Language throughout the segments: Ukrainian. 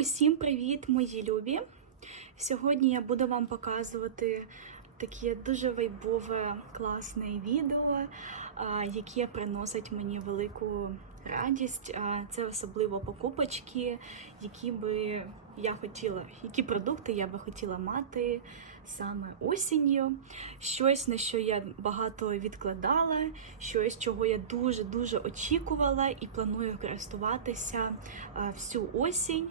Усім привіт, мої любі! Сьогодні я буду вам показувати таке дуже вайбове, класне відео, яке приносить мені велику радість. Це особливо покупочки, які би я хотіла, які продукти я би хотіла мати саме осінню. Щось, на що я багато відкладала, щось, чого я дуже-дуже очікувала і планую користуватися всю осінь.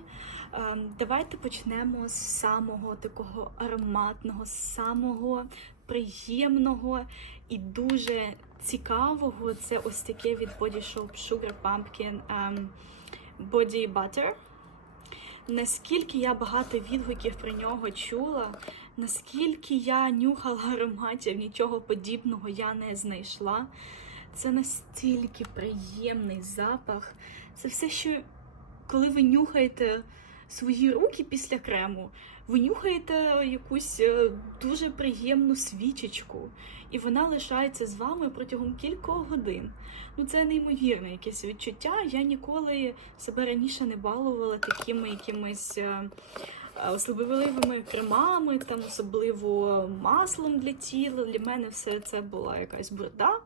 Ем, Давайте почнемо з самого такого ароматного, самого приємного і дуже цікавого. Це ось таке від Body Shop Sugar Pumpkin ем, Body Butter. Наскільки я багато відгуків про нього чула, наскільки я нюхала ароматів, нічого подібного я не знайшла. Це настільки приємний запах. Це все, що коли ви нюхаєте свої руки після крему, ви нюхаєте якусь е, дуже приємну свічечку, і вона лишається з вами протягом кількох годин. Ну це неймовірне якесь відчуття. Я ніколи себе раніше не балувала такими якимись. е, Особливими кремами, там особливо маслом для тіла. Для мене все це була якась бурда.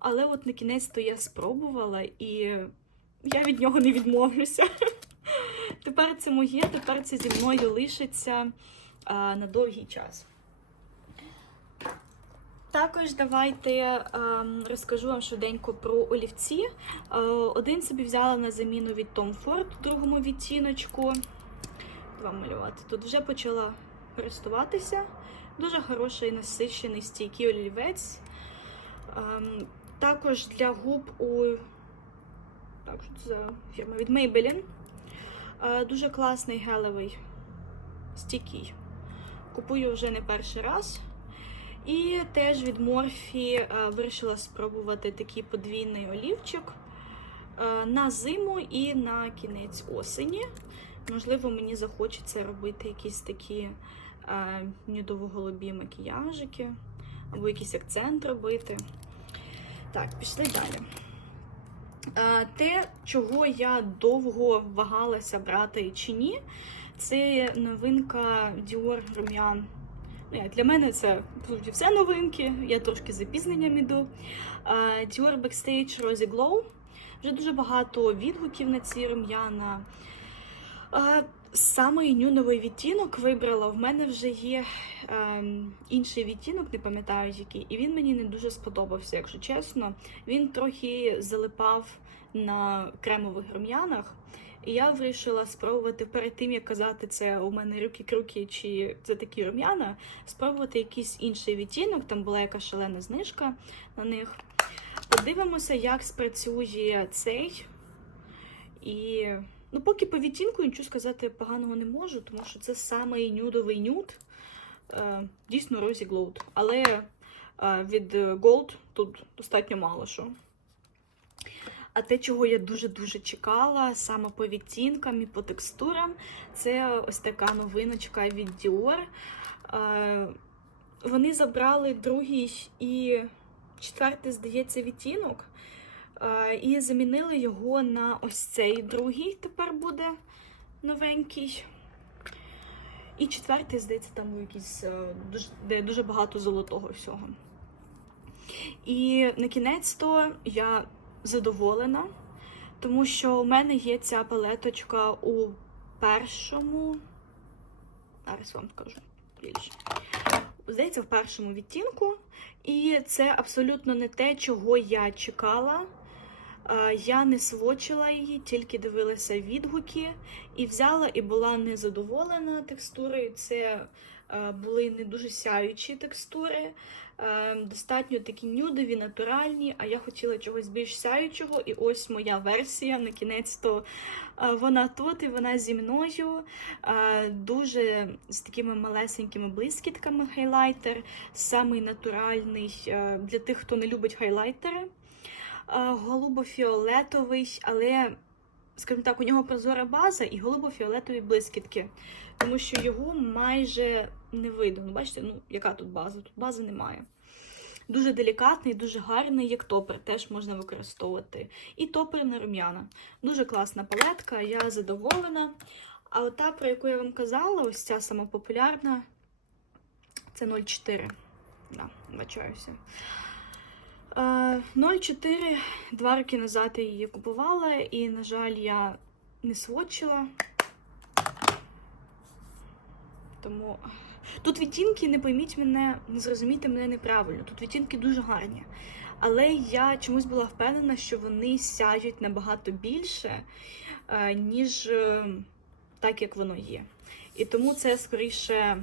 Але от на кінець то я спробувала і я від нього не відмовлюся. Тепер це моє, тепер це зі мною лишиться а, на довгий час. Також давайте ем, розкажу вам швиденько про олівці. Е, один собі взяла на заміну від Tom Ford у другому відтіночку. Вам малювати. Тут вже почала користуватися. Дуже хороший насичений стійкий олівець. Ем, також для губ у так, що це фірма від Maybelline. Дуже класний гелевий стійкий. Купую вже не перший раз. І теж від Morphe е, вирішила спробувати такий подвійний олівчик е, на зиму і на кінець осені. Можливо, мені захочеться робити якісь такі е, нюдово-голубі макіяжики, або якийсь акцент робити. Так, пішли далі. Е, Те, чого я довго вагалася брати чи ні, це новинка Dior рум'ян. Ну, Для мене це по все новинки, я трошки запізненням іду. Е, Dior Backstage Rosy Glow. Вже дуже багато відгуків на ці рум'яна. Е, Самий нюновий відтінок вибрала. В мене вже є ем, інший відтінок, не пам'ятаю який, і він мені не дуже сподобався, якщо чесно. Він трохи залипав на кремових рум'янах. І я вирішила спробувати перед тим, як казати, це у мене руки-круки чи це такі рум'яна, спробувати якийсь інший відтінок. Там була якась шалена знижка на них. Подивимося, як спрацює цей. І ну, поки по відтінку нічого сказати поганого не можу, тому що це самий нюдовий нюд. Е, Дійсно Rosy Glow. Але е, від Gold тут достатньо мало що. А те, чого я дуже-дуже чекала, саме по відтінкам і по текстурам, це ось така новиночка від Dior. Е, Вони забрали другий і четвертий, здається, відтінок. І замінили його на ось цей другий тепер буде новенький. І четвертий, здається, там якийсь, е, де дуже багато золотого всього. І на кінець-то я задоволена, тому що у мене є ця палеточка у першому. Зараз вам скажу більше. Здається, в першому відтінку. І це абсолютно не те, чого я чекала. Я не свочила її, тільки дивилася відгуки і взяла і була незадоволена текстурою. Це були не дуже сяючі текстури, достатньо такі нюдові, натуральні, а я хотіла чогось більш сяючого. І ось моя версія. На кінець то вона тут і вона зі мною. Дуже з такими малесенькими блискітками хайлайтер, самий натуральний для тих, хто не любить хайлайтери. Голубо-фіолетовий, але, скажімо так, у нього прозора база і голубо-фіолетові блискітки, тому що його майже не видно. Ну, Бачите, ну, яка тут база? Тут бази немає. Дуже делікатний, дуже гарний, як топер, теж можна використовувати. І топер на рум'яна. Дуже класна палетка, я задоволена. А ота, про яку я вам казала, ось ця сама популярна, це 0,4. Да, вибачаюся. Е, 0,4 два роки назад я її купувала, і, на жаль, я не сводчила. Тому тут відтінки, не пойміть мене, не зрозумійте мене неправильно. Тут відтінки дуже гарні. Але я чомусь була впевнена, що вони сяють набагато більше, е, ніж е, так, як воно є. І тому це скоріше е,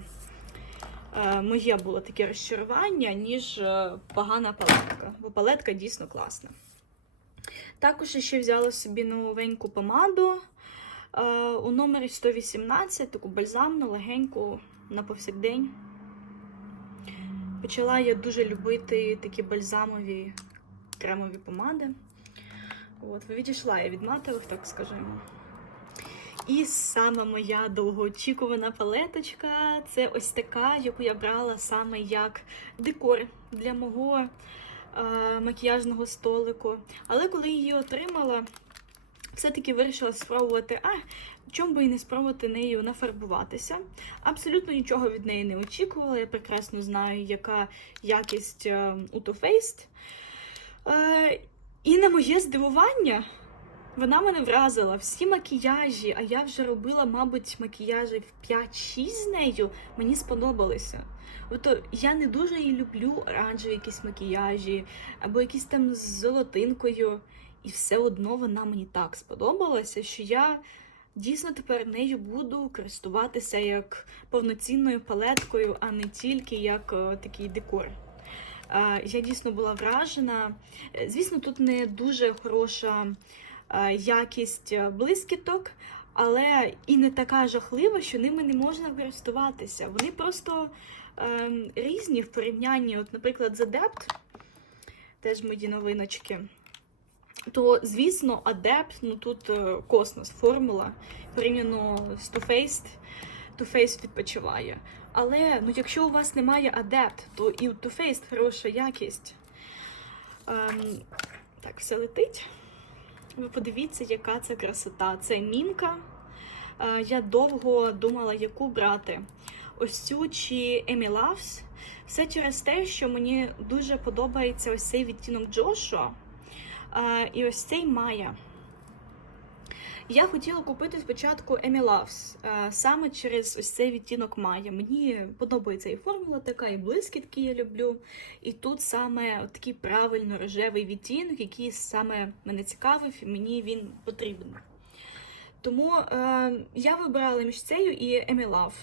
моє було таке розчарування, ніж е, погана палетка. Бо палетка дійсно класна. Також я ще взяла собі новеньку помаду е, у номері 118, таку бальзамну, легеньку на повсякдень. Почала я дуже любити такі бальзамові кремові помади. От, відійшла я від матових, так скажімо. І саме моя довгоочікувана палеточка це ось така, яку я брала саме як декор для мого е, макіяжного столику. Але коли її отримала, все-таки вирішила спробувати, а чому би і не спробувати нею нафарбуватися. Абсолютно нічого від неї не очікувала. Я прекрасно знаю, яка якість е, у Too Faced. Е, і на моє здивування, вона мене вразила. Всі макіяжі, а я вже робила, мабуть, макіяжі в 5-6 з нею, мені сподобалися. Ото я не дуже і люблю оранжеві якісь макіяжі, або якісь там з золотинкою. І все одно вона мені так сподобалася, що я дійсно тепер нею буду користуватися як повноцінною палеткою, а не тільки як е, такий декор. Я дійсно була вражена. Е, Звісно, тут не дуже хороша якість е, блискіток, але і не така жахлива, що ними не можна користуватися. Вони просто е, різні в порівнянні. От, наприклад, з Adept, теж мої новиночки. То, звісно, Adept, ну тут е, космос, формула порівняно з Too Faced, Too Faced відпочиває. Але ну, якщо у вас немає Adept, то і у Too Faced хороша якість. Ем, так, все летить. Ви подивіться, яка це красота. Це мінка. Е, я довго думала, яку брати. Ось цю чи Emmy Loves. Все через те, що мені дуже подобається ось цей відтінок Джошуа. Е, і ось цей Майя. Я хотіла купити спочатку Emmy Loves, е, саме через ось цей відтінок Майя. Мені подобається і формула така, і блискітки я люблю. І тут саме такий правильно рожевий відтінок, який саме мене цікавив, і мені він потрібен. Тому е, я вибирала між цією і Emmy Love.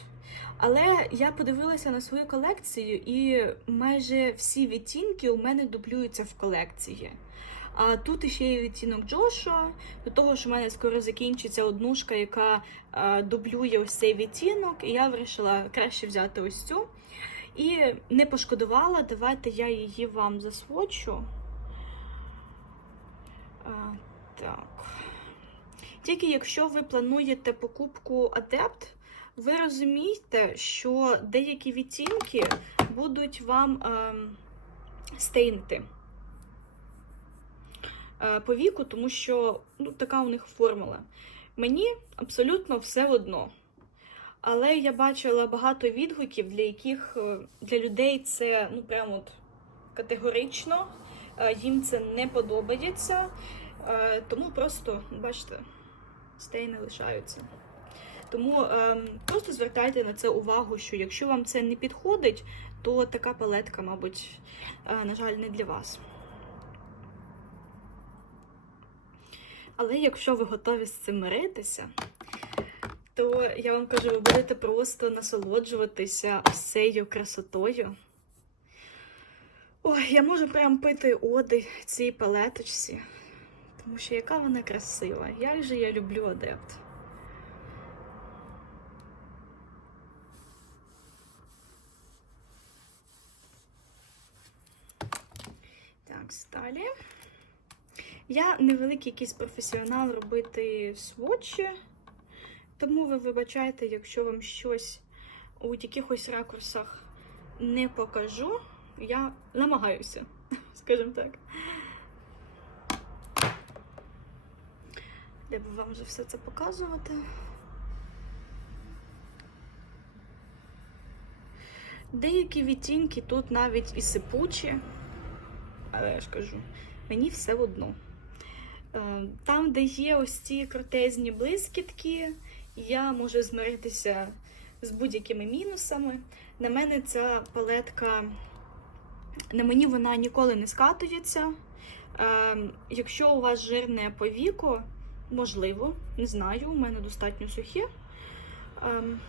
Але я подивилася на свою колекцію, і майже всі відтінки у мене дублюються в колекції. А тут ще є відтінок Джошуа, до того, що в мене скоро закінчиться однушка, яка е, дублює ось цей відтінок, і я вирішила краще взяти ось цю. І не пошкодувала, давайте я її вам засвочу. А, так. Тільки якщо ви плануєте покупку Adept, ви розумієте, що деякі відтінки будуть вам ем, стейнити е, по віку, тому що ну, така у них формула. Мені абсолютно все одно. Але я бачила багато відгуків, для яких е, для людей це ну прямо от категорично, е, їм це не подобається. Е, Тому просто, бачите, стейни лишаються. Тому е, просто звертайте на це увагу, що якщо вам це не підходить, то така палетка, мабуть, е, на жаль, не для вас. Але якщо ви готові з цим миритися, то я вам кажу, ви будете просто насолоджуватися цією красотою. Ой, я можу прям пити оди цій палеточці, тому що яка вона красива. Як же я люблю адепт. Так, далі. Я невеликий якийсь професіонал робити свочі, тому ви вибачайте, якщо вам щось у якихось ракурсах не покажу, я намагаюся, скажімо так. Де б вам вже все це показувати. Деякі відтінки тут навіть і сипучі, але я ж кажу, мені все одно. Е, Там, де є ось ці крутезні блискітки, я можу змиритися з будь-якими мінусами. На мене ця палетка, на мені вона ніколи не скатується. Е, Якщо у вас жирне повіко, можливо, не знаю, у мене достатньо сухе. Ем,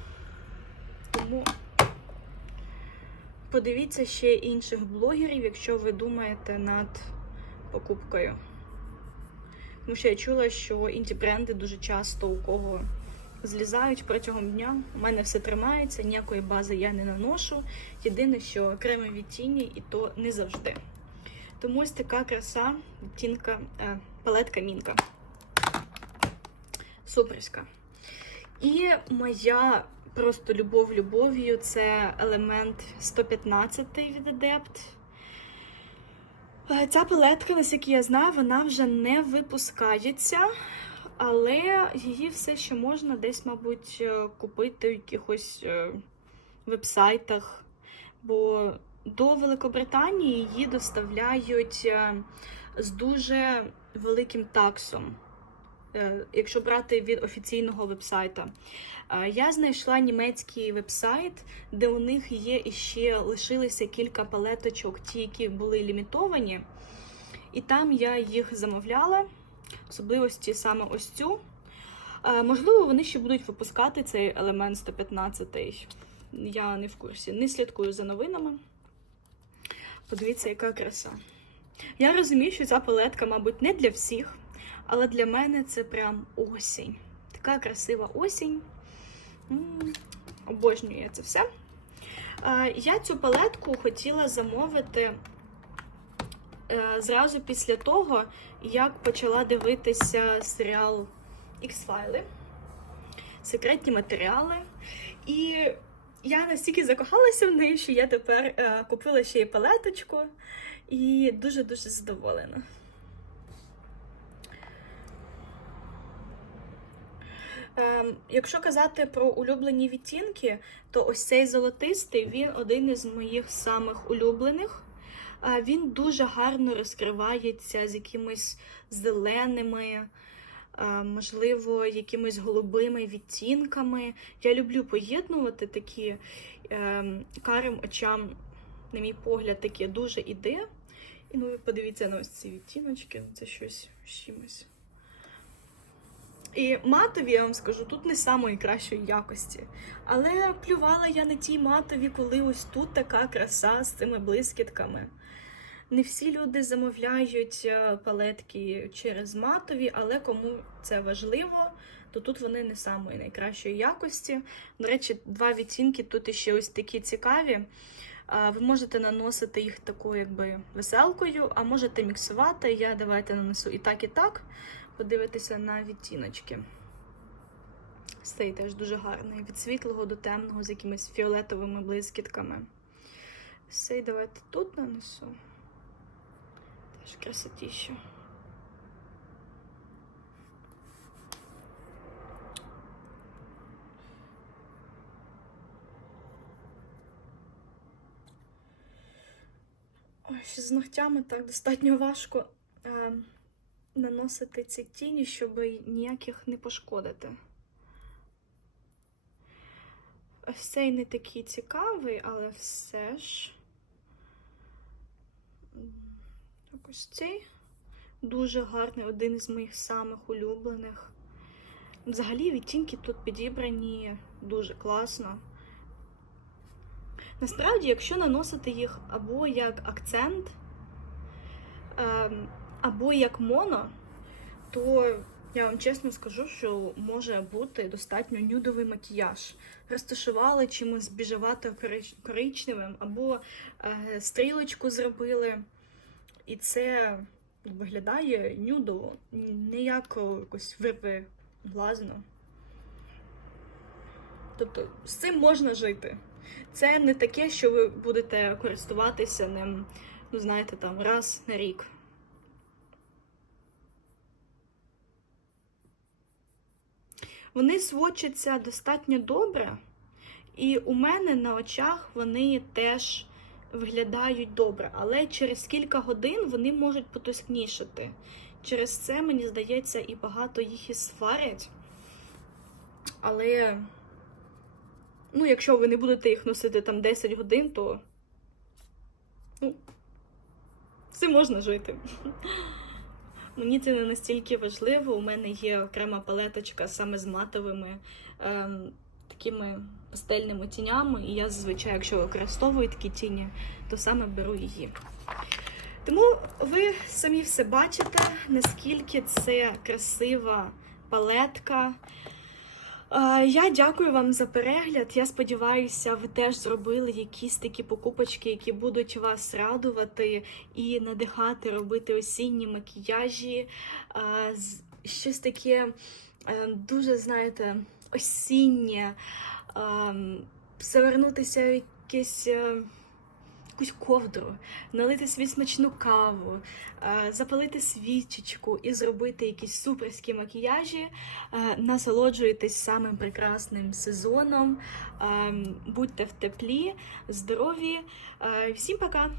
Тому подивіться ще інших блогерів, якщо ви думаєте над покупкою. Тому що я чула, що інді-бренди дуже часто у кого злізають протягом дня. У мене все тримається, ніякої бази я не наношу. Єдине, що окремі відтінні, і то не завжди. Тому ось така краса відтінка, е, палетка Мінка. Суперська. І моя просто любов любов'ю це елемент 115 від Adept. Е, Ця палетка, наскільки я знаю, вона вже не випускається, але її все ще можна десь, мабуть, е, купити в якихось е, вебсайтах. Бо до Великобританії її доставляють з дуже великим таксом, якщо брати від офіційного вебсайта. Е, Я знайшла німецький вебсайт, де у них є іще лишилися кілька палеточок, ті, які були лімітовані. І там я їх замовляла, особливості саме ось цю. Е, Можливо, вони ще будуть випускати цей елемент 115. Я не в курсі, не слідкую за новинами. Подивіться, яка краса. Я розумію, що ця палетка, мабуть, не для всіх, але для мене це прям осінь. Така красива осінь. Обожнюю я це все. Е, Я цю палетку хотіла замовити е, зразу після того, як почала дивитися серіал X-Файли, секретні матеріали. І я настільки закохалася в неї, що я тепер е, купила ще й палеточку і дуже-дуже задоволена. Якщо казати про улюблені відтінки, то ось цей золотистий він один із моїх самих улюблених. Е, Він дуже гарно розкривається з якимись зеленими, е, можливо, якимись голубими відтінками. Я люблю поєднувати такі ем, карим очам, на мій погляд, таке дуже іде. І ну, подивіться на ось ці відтіночки, це щось з чимось. І матові, я вам скажу, тут не самої кращої якості. Але плювала я на тій матові, коли ось тут така краса з цими блискітками. Не всі люди замовляють е, палетки через матові, але кому це важливо, то тут вони не самої найкращої якості. До речі, два відтінки тут іще ось такі цікаві. Ви можете наносити їх такою якби веселкою, а можете міксувати. Я давайте нанесу і так, і так. Подивитися на відтіночки. Цей теж дуже гарний. Від світлого до темного з якимись фіолетовими блискітками. Цей давайте тут нанесу. Теж красотіще. Ой, ще з ногтями так достатньо важко е, наносити ці тіні, щоб ніяких не пошкодити. Ось не такий цікавий, але все ж. Так ось цей дуже гарний, один із моїх самих улюблених. Взагалі відтінки тут підібрані дуже класно. Насправді, якщо наносити їх або як акцент, ем, або як моно, то я вам чесно скажу, що може бути достатньо нюдовий макіяж. Розташували чимось біжевато коричневим, або е, стрілочку зробили. І це виглядає нюдово, ніяко якось вирви глазно. Тобто з цим можна жити. Це не таке, що ви будете користуватися ним, ну, знаєте, там раз на рік. Вони сводчаться достатньо добре, І у мене на очах вони теж виглядають добре, але через кілька годин вони можуть потускнішати. Через це, мені здається, і багато їх і сварять. Але, ну, якщо ви не будете їх носити там 10 годин, то ну, все можна жити. Мені це не настільки важливо. У мене є окрема палеточка саме з матовими ем, такими пастельними тінями, і я зазвичай, якщо використовую такі тіні, то саме беру її. Тому ви самі все бачите, наскільки це красива палетка. Е, Я дякую вам за перегляд. Я сподіваюся, ви теж зробили якісь такі покупочки, які будуть вас радувати і надихати робити осінні макіяжі. Е, Щось таке е, дуже, знаєте, осіннє, завернутися в якесь. Якусь ковдру, налити свій смачну каву, е, запалити свічечку і зробити якісь суперські макіяжі. Е, Насолоджуйтесь самим прекрасним сезоном. Ем, Будьте в теплі, здорові. Е, Всім пока!